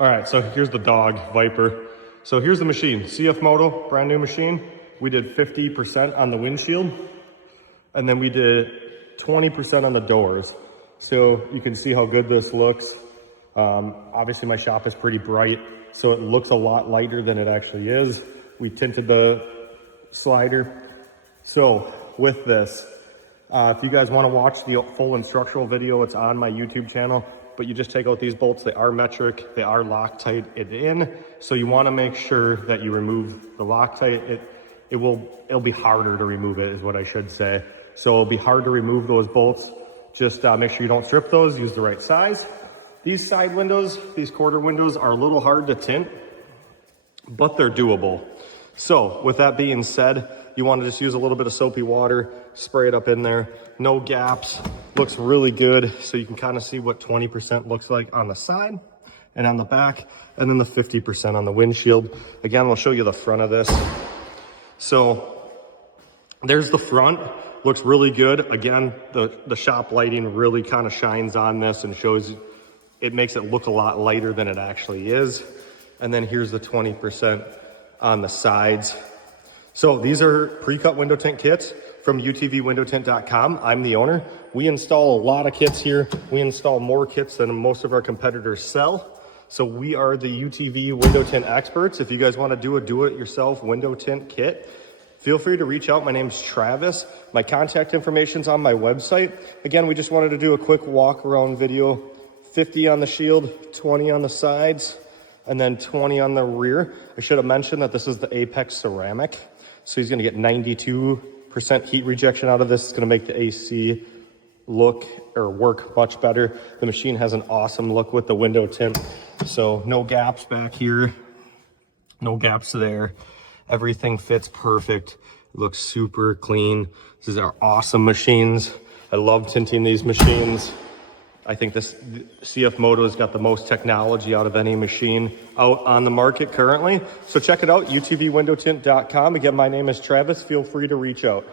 All right, so here's the dog, Viper. So here's the machine, CFMoto, brand new machine. We did 50% on the windshield, and then we did 20% on the doors. So you can see how good this looks. Obviously my shop is pretty bright, so it looks a lot lighter than it actually is. We tinted the slider. So with this, if you guys want to watch the full instructional video, it's on my YouTube channel. But you just take out these bolts. They are metric, they are Loctite in. So you want to make sure that you remove the Loctite. It'll be harder to remove it, is what I should say. So it'll be hard to remove those bolts. Just make sure you don't strip those, use the right size. These side windows, these quarter windows are a little hard to tint, but they're doable. So with that being said, you want to just use a little bit of soapy water, spray it up in there, no gaps, looks really good. So you can kind of see what 20% looks like on the side and on the back, and then the 50% on the windshield. Again, I'll show you the front of this. So there's the front, looks really good. Again, the shop lighting really kind of shines on this and shows, it makes it look a lot lighter than it actually is. And then here's the 20% on the sides. So these are pre-cut window tint kits from UtvWindowTint.com. I'm the owner. We install a lot of kits here. We install more kits than most of our competitors sell. So we are the UTV window tint experts. If you guys want to do a do-it-yourself window tint kit, feel free to reach out. My name's Travis. My contact information's on my website. Again, we just wanted to do a quick walk around video. 50 on the shield, 20 on the sides, and then 20 on the rear. I should have mentioned that this is the Apex ceramic. So he's gonna get 92% heat rejection out of this. It's gonna make the AC look or work much better. The machine has an awesome look with the window tint. So no gaps back here, no gaps there. Everything fits perfect. It looks super clean. These are awesome machines. I love tinting these machines. I think this CFMoto has got the most technology out of any machine out on the market currently. So check it out, UtvWindowTint.com. Again, my name is Travis. Feel free to reach out.